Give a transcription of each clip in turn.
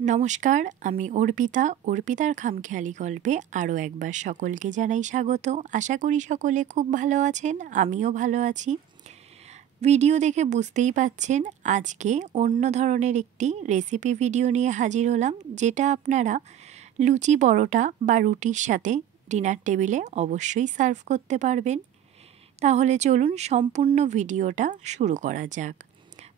নমস্কার, আমি অর্পিতার খামখেয়ালি গল্পে আরও একবার সকলকে জানাই স্বাগত। আশা করি সকলে খুব ভালো আছেন, আমিও ভালো আছি। ভিডিও দেখে বুঝতেই পাচ্ছেন আজকে অন্য ধরনের একটি রেসিপি ভিডিও নিয়ে হাজির হলাম, যেটা আপনারা লুচি, পরোটা বা রুটির সাথে ডিনার টেবিলে অবশ্যই সার্ভ করতে পারবেন। তাহলে চলুন সম্পূর্ণ ভিডিওটা শুরু করা যাক।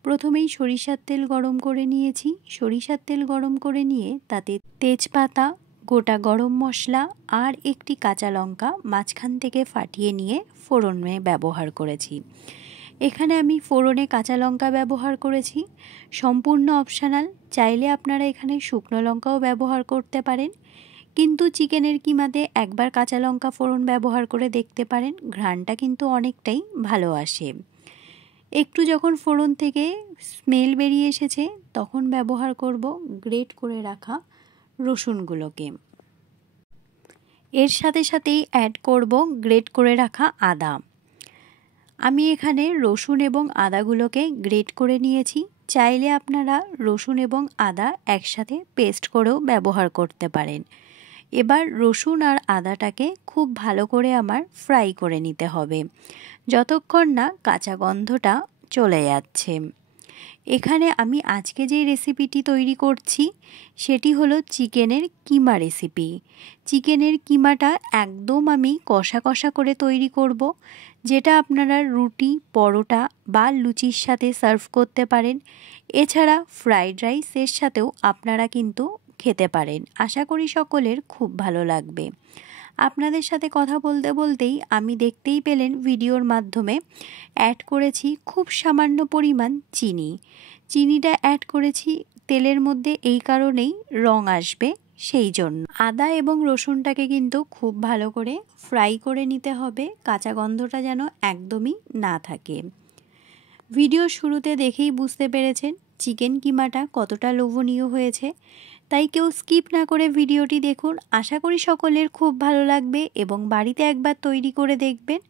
প্রথমেই সরিষার তেল গরম করে নিয়েছি। সরিষার তেল গরম করে নিয়ে তাতে তেজপাতা, গোটা গরম মশলা আর একটি কাঁচা লঙ্কা মাঝখান থেকে ফাটিয়ে নিয়ে ফোড়নে ব্যবহার করেছি। এখানে আমি ফোড়নে কাঁচা লঙ্কা ব্যবহার করেছি, সম্পূর্ণ অপশনাল। চাইলে আপনারা এখানে শুকনো লঙ্কাও ব্যবহার করতে পারেন, কিন্তু চিকেনের কিমাতে একবার কাঁচা লঙ্কা ফোড়ন ব্যবহার করে দেখতে পারেন, ঘ্রাণটা কিন্তু অনেকটাই ভালো আসে। একটু যখন ফোড়ন থেকে স্মেল বেরিয়ে এসেছে তখন ব্যবহার করব গ্রেট করে রাখা রসুনগুলোকে। এর সাথে সাথেই অ্যাড করব গ্রেট করে রাখা আদা। আমি এখানে রসুন এবং আদাগুলোকে গ্রেট করে নিয়েছি। চাইলে আপনারা রসুন এবং আদা একসাথে পেস্ট করেও ব্যবহার করতে পারেন। এবার রসুন আর আদাটাকে খুব ভালো করে আমার ফ্রাই করে নিতে হবে, যতক্ষণ না কাঁচা গন্ধটা চলে যাচ্ছে। এখানে আমি আজকে যে রেসিপিটি তৈরি করছি সেটি হলো চিকেনের কিমা রেসিপি। চিকেনের কিমাটা একদম আমি কষা কষা করে তৈরি করব, যেটা আপনারা রুটি, পরোটা বা লুচির সাথে সার্ভ করতে পারেন। এছাড়া ফ্রাইড রাইসের সাথেও আপনারা কিন্তু খেতে পারেন। আশা করি সকলের খুব ভালো লাগবে। আপনাদের সাথে কথা বলতে বলতেই আমি দেখতেই পেলেন ভিডিওর মাধ্যমে অ্যাড করেছি খুব সামান্য পরিমাণ চিনি। চিনিটা অ্যাড করেছি তেলের মধ্যে এই কারণেই রং আসবে সেই জন্য। আদা এবং রসুনটাকে কিন্তু খুব ভালো করে ফ্রাই করে নিতে হবে, কাঁচা গন্ধটা যেন একদমই না থাকে। ভিডিও শুরুতে দেখেই বুঝতে পেরেছেন চিকেন কিমাটা কতটা লোভনীয় হয়েছে, তাই কেউ স্কিপ না করে ভিডিওটি দেখুন। আশা করি সকলের খুব ভালো লাগবে এবং বাড়িতে একবার তৈরি করে দেখবেন।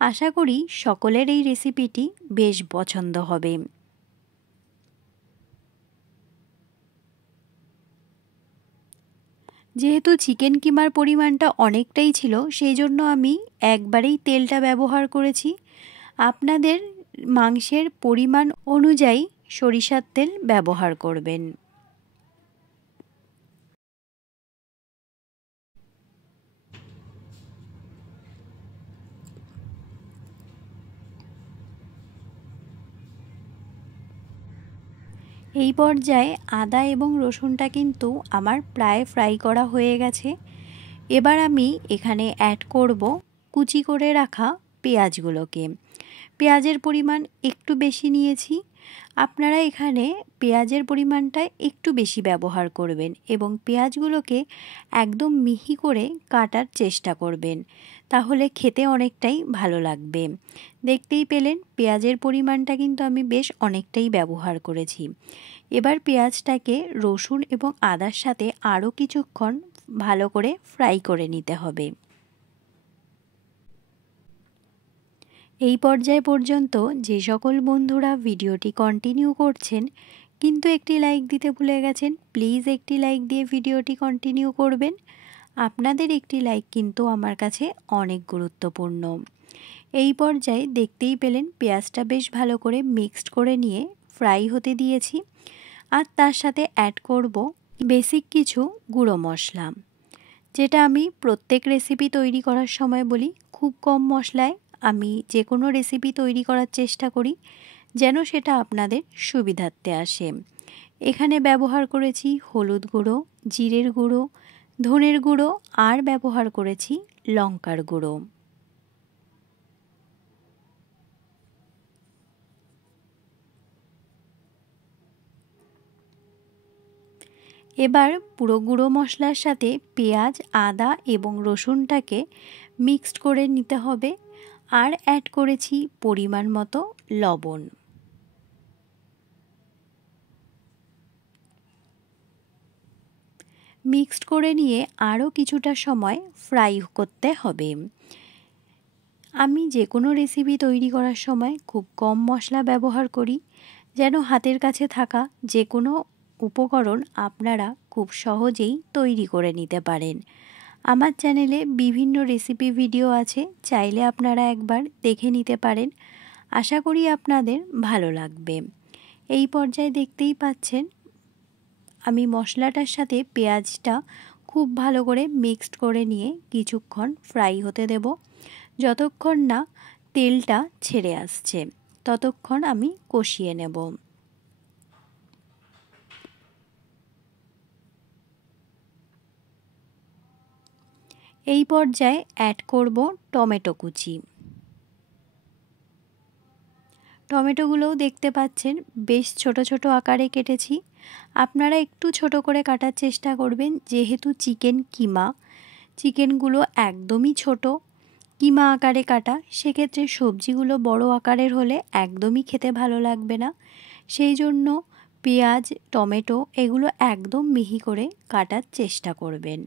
আশা করি সকলের এই রেসিপিটি বেশ পছন্দ হবে। যেহেতু চিকেন কিমার পরিমাণটা অনেকটাই ছিল, সেই জন্য আমি একবারেই তেলটা ব্যবহার করেছি। আপনাদের মাংসের পরিমাণ অনুযায়ী সরিষার তেল ব্যবহার করবেন। এই পর্যায়ে আদা এবং রসুনটা কিন্তু আমার প্রায় ফ্রাই করা হয়ে গেছে। এবার আমি এখানে অ্যাড করব কুচি করে রাখা পেঁয়াজগুলোকে। পেঁয়াজের পরিমাণ একটু বেশি নিয়েছি। আপনারা এখানে পেঁয়াজের পরিমাণটা একটু বেশি ব্যবহার করবেন এবং পেঁয়াজগুলোকে একদম মিহি করে কাটার চেষ্টা করবেন, তাহলে খেতে অনেকটাই ভালো লাগবে। দেখতেই পেলেন পেঁয়াজের পরিমাণটা কিন্তু আমি বেশ অনেকটাই ব্যবহার করেছি। এবার পেঁয়াজটাকে রসুন এবং আদার সাথে আরও কিছুক্ষণ ভালো করে ফ্রাই করে নিতে হবে। এই পর্যায় পর্যন্ত যে সকল বন্ধুরা ভিডিওটি কন্টিনিউ করছেন কিন্তু একটি লাইক দিতে ভুলে গেছেন, প্লিজ একটি লাইক দিয়ে ভিডিওটি কন্টিনিউ করবেন। আপনাদের একটি লাইক কিন্তু আমার কাছে অনেক গুরুত্বপূর্ণ। এই পর্যায়ে দেখতেই পেলেন পেঁয়াজটা বেশ ভালো করে মিক্সড করে নিয়ে ফ্রাই হতে দিয়েছি। আর তার সাথে অ্যাড করব বেসিক কিছু গুঁড়ো মশলা, যেটা আমি প্রত্যেক রেসিপি তৈরি করার সময় বলি খুব কম মশলায় আমি যে কোনো রেসিপি তৈরি করার চেষ্টা করি, যেন সেটা আপনাদের সুবিধার্থে আসে। এখানে ব্যবহার করেছি হলুদ গুঁড়ো, জিরের গুঁড়ো, ধনের গুঁড়ো আর ব্যবহার করেছি লঙ্কার গুঁড়ো। এবার পুরো গুঁড়ো মশলার সাথে পেঁয়াজ, আদা এবং রসুনটাকে মিক্সড করে নিতে হবে। আর অ্যাড করেছি পরিমাণ মতো লবণ। মিক্সড করে নিয়ে আরও কিছুটা সময় ফ্রাই করতে হবে। আমি যে কোনো রেসিপি তৈরি করার সময় খুব কম মশলা ব্যবহার করি, যেন হাতের কাছে থাকা যে কোনো উপকরণ আপনারা খুব সহজেই তৈরি করে নিতে পারেন। আমার চ্যানেলে বিভিন্ন রেসিপি ভিডিও আছে, চাইলে আপনারা একবার দেখে নিতে পারেন। আশা করি আপনাদের ভালো লাগবে। এই পর্যায়ে দেখতেই পাচ্ছেন আমি মশলাটার সাথে পেঁয়াজটা খুব ভালো করে মিক্সড করে নিয়ে কিছুক্ষণ ফ্রাই হতে দেব। যতক্ষণ না তেলটা ছেড়ে আসছে ততক্ষণ আমি কষিয়ে নেব। এই পর্যায়ে অ্যাড করব টমেটো কুচি। টমেটোগুলোও দেখতে পাচ্ছেন বেশ ছোট ছোট আকারে কেটেছি। আপনারা একটু ছোট করে কাটার চেষ্টা করবেন, যেহেতু চিকেন কিমা, চিকেনগুলো একদমই ছোট কিমা আকারে কাটা, সেক্ষেত্রে সবজিগুলো বড় আকারের হলে একদমই খেতে ভালো লাগবে না। সেই জন্য পেঁয়াজ, টমেটো এগুলো একদম মিহি করে কাটার চেষ্টা করবেন।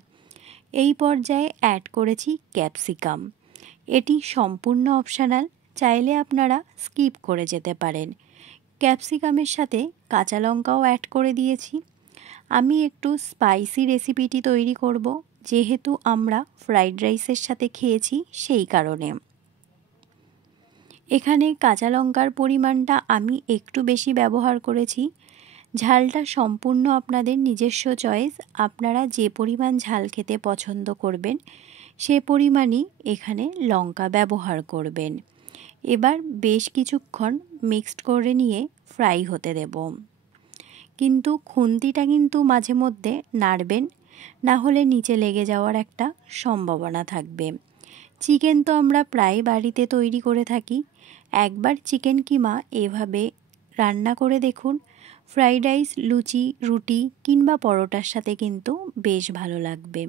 এই পর্যায়ে অ্যাড করেছি ক্যাপসিকাম। এটি সম্পূর্ণ অপশনাল, চাইলে আপনারা স্কিপ করে যেতে পারেন। ক্যাপসিকামের সাথে কাঁচা লঙ্কাও অ্যাড করে দিয়েছি। আমি একটু স্পাইসি রেসিপিটি তৈরি করব, যেহেতু আমরা ফ্রাইড রাইসের সাথে খেয়েছি সেই কারণে। এখানে কাঁচা লঙ্কার পরিমাণটা আমি একটু বেশি ব্যবহার করেছি। ঝালটা সম্পূর্ণ আপনাদের নিজস্ব চয়েস, আপনারা যে পরিমাণ ঝাল খেতে পছন্দ করবেন সে পরিমাণই এখানে লঙ্কা ব্যবহার করবেন। এবার বেশ কিছুক্ষণ মিক্সড করে নিয়ে ফ্রাই হতে দেব। কিন্তু খুন্তিটা কিন্তু মাঝে মধ্যে নাড়বেন, না হলে নিচে লেগে যাওয়ার একটা সম্ভাবনা থাকবে। চিকেন তো আমরা প্রায় বাড়িতে তৈরি করে থাকি, একবার চিকেন কিমা এভাবে রান্না করে দেখুন। ফ্রাইড রাইস, লুচি, রুটি কিংবা পরোটার সাথে কিন্তু বেশ ভালো লাগবে।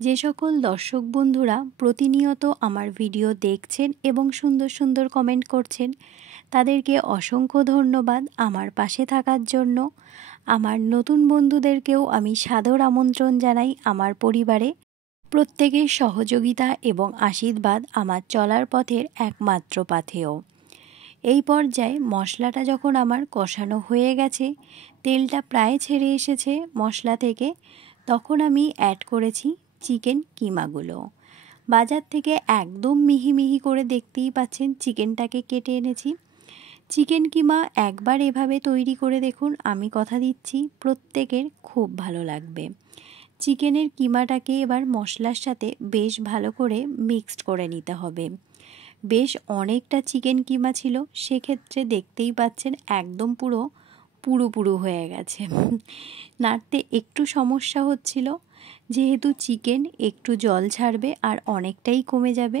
যে সকল দর্শক বন্ধুরা প্রতিনিয়ত আমার ভিডিও দেখছেন এবং সুন্দর সুন্দর কমেন্ট করছেন, তাদেরকে অসংখ্য ধন্যবাদ আমার পাশে থাকার জন্য। আমার নতুন বন্ধুদেরকেও আমি সাদর আমন্ত্রণ জানাই আমার পরিবারে। প্রত্যেকের সহযোগিতা এবং আশীর্বাদ আমার চলার পথের একমাত্র পাথেয়। এই পর্যায়ে মশলাটা যখন আমার কষানো হয়ে গেছে, তেলটা প্রায় ছেড়ে এসেছে মশলা থেকে, তখন আমি অ্যাড করেছি চিকেন কিমাগুলো। বাজার থেকে একদম মিহি মিহি করে দেখতেই পাচ্ছেন চিকেনটাকে কেটে এনেছি। চিকেন কিমা একবার এভাবে তৈরি করে দেখুন, আমি কথা দিচ্ছি প্রত্যেকের খুব ভালো লাগবে। চিকেনের কিমাটাকে এবার মশলার সাথে বেশ ভালো করে মিক্সড করে নিতে হবে। বেশ অনেকটা চিকেন কিমা ছিল, সেক্ষেত্রে দেখতেই পাচ্ছেন একদম পুরো পুরো হয়ে গেছে। নাড়তে একটু সমস্যা হচ্ছিল, যেহেতু চিকেন একটু জল ছাড়বে আর অনেকটাই কমে যাবে,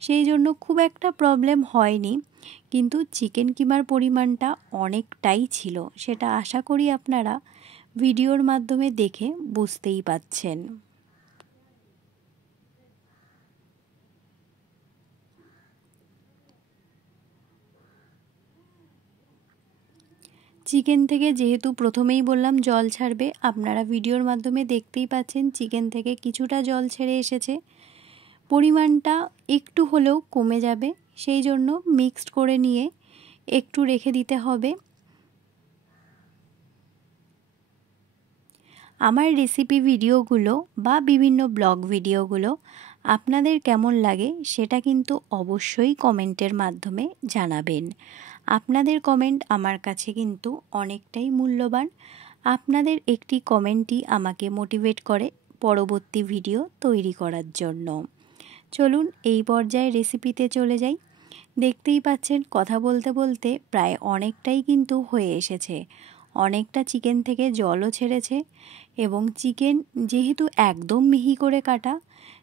সেই জন্য খুব একটা প্রবলেম হয়নি। কিন্তু চিকেন কিমার পরিমাণটা অনেকটাই ছিল, সেটা আশা করি আপনারা ভিডিওর মাধ্যমে দেখে বুঝতেই পাচ্ছেন। চিকেন থেকে যেহেতু প্রথমেই বললাম জল ছাড়বে, আপনারা ভিডিওর মাধ্যমে দেখতেই পাচ্ছেন চিকেন থেকে কিছুটা জল ছেড়ে এসেছে, পরিমাণটা একটু হলেও কমে যাবে, সেই জন্য মিক্সড করে নিয়ে একটু রেখে দিতে হবে। আমার রেসিপি ভিডিওগুলো বা বিভিন্ন ব্লগ ভিডিওগুলো আপনাদের কেমন লাগে সেটা কিন্তু অবশ্যই কমেন্টের মাধ্যমে জানাবেন। আপনাদের কমেন্ট আমার কাছে কিন্তু অনেকটাই মূল্যবান। আপনাদের একটি কমেন্টই আমাকে মোটিভেট করে পরবর্তী ভিডিও তৈরি করার জন্য। চলুন এই পর্যায়ে রেসিপিতে চলে যাই। দেখতেই পাচ্ছেন কথা বলতে বলতে প্রায় অনেকটাই কিন্তু হয়ে এসেছে, অনেকটা চিকেন থেকে জলও ছেড়েছে এবং চিকেন যেহেতু একদম মিহি করে কাটা,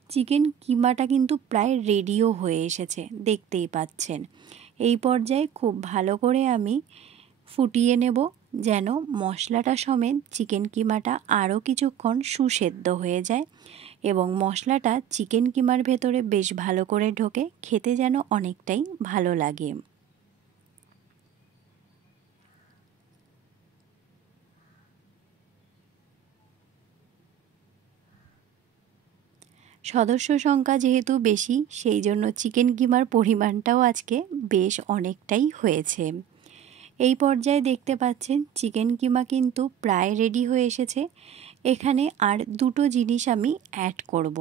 চিকেন কিমাটা কিন্তু প্রায় রেডিও হয়ে এসেছে, দেখতেই পাচ্ছেন। এই পর্যায়ে খুব ভালো করে আমি ফুটিয়ে নেব, যেন মশলাটা সমেত চিকেন কিমাটা আরও কিছুক্ষণ সুসেদ্ধ হয়ে যায় এবং মশলাটা চিকেন কিমার ভেতরে বেশ ভালো করে ঢোকে, খেতে যেন অনেকটাই ভালো লাগে। সদস্য সংখ্যা যেহেতু বেশি, সেই জন্য চিকেন কিমার পরিমাণটাও আজকে বেশ অনেকটাই হয়েছে। এই পর্যায়ে দেখতে পাচ্ছেন চিকেন কিমা কিন্তু প্রায় রেডি হয়ে এসেছে। এখানে আর দুটো জিনিস আমি অ্যাড করব।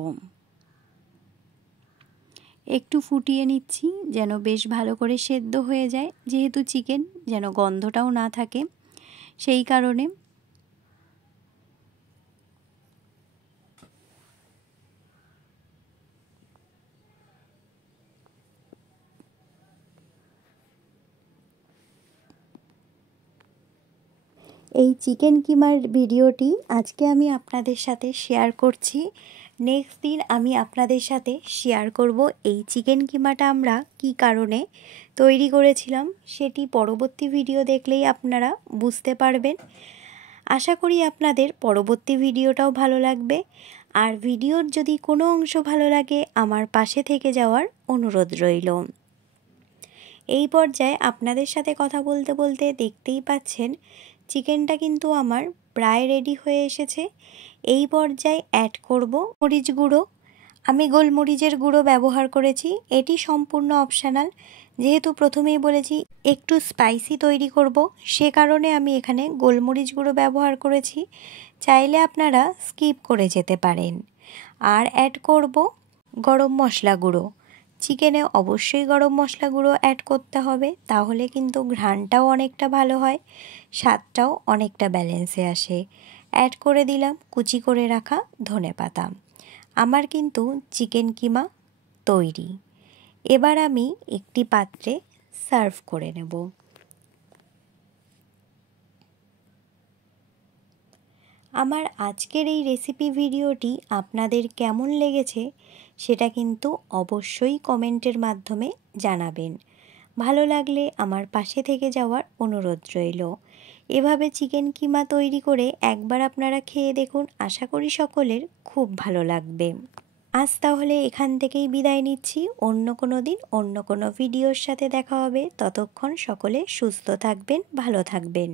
একটু ফুটিয়ে নিচ্ছি যেন বেশ ভালো করে সেদ্ধ হয়ে যায়, যেহেতু চিকেন যেন গন্ধটাও না থাকে, সেই কারণে। এই চিকেন কিমার ভিডিওটি আজকে আমি আপনাদের সাথে শেয়ার করছি। নেক্সট দিন আমি আপনাদের সাথে শেয়ার করব এই চিকেন কিমাটা আমরা কী কারণে তৈরি করেছিলাম, সেটি পরবর্তী ভিডিও দেখলেই আপনারা বুঝতে পারবেন। আশা করি আপনাদের পরবর্তী ভিডিওটাও ভালো লাগবে। আর ভিডিওর যদি কোনো অংশ ভালো লাগে আমার পাশে থেকে যাওয়ার অনুরোধ রইল। এই পর্যায়ে আপনাদের সাথে কথা বলতে বলতে দেখতেই পাচ্ছেন চিকেনটা কিন্তু আমার প্রায় রেডি হয়ে এসেছে। এই পর্যায়ে অ্যাড করব মরিচ গুঁড়ো। আমি গোলমরিচের গুঁড়ো ব্যবহার করেছি, এটি সম্পূর্ণ অপশনাল। যেহেতু প্রথমেই বলেছি একটু স্পাইসি তৈরি করব, সে কারণে আমি এখানে গোলমরিচ গুঁড়ো ব্যবহার করেছি। চাইলে আপনারা স্কিপ করে যেতে পারেন। আর অ্যাড করব গরম মশলা গুঁড়ো। চিকেনে অবশ্যই গরম মশলা গুঁড়ো অ্যাড করতে হবে, তাহলে কিন্তু ঘ্রাণটাও অনেকটা ভালো হয়, স্বাদটাও অনেকটা ব্যালেন্সে আসে। অ্যাড করে দিলাম কুচি করে রাখা ধনেপাতা। আমার কিন্তু চিকেন কিমা তৈরি। এবার আমি একটি পাত্রে সার্ভ করে নেব। আমার আজকের এই রেসিপি ভিডিওটি আপনাদের কেমন লেগেছে সেটা কিন্তু অবশ্যই কমেন্টের মাধ্যমে জানাবেন। ভালো লাগলে আমার পাশে থেকে যাওয়ার অনুরোধ রইল। এভাবে চিকেন কিমা তৈরি করে একবার আপনারা খেয়ে দেখুন, আশা করি সকলের খুব ভালো লাগবে। আজ তাহলে এখান থেকেই বিদায় নিচ্ছি। অন্য কোনো দিন অন্য কোনো ভিডিওর সাথে দেখা হবে। ততক্ষণ সকলে সুস্থ থাকবেন, ভালো থাকবেন।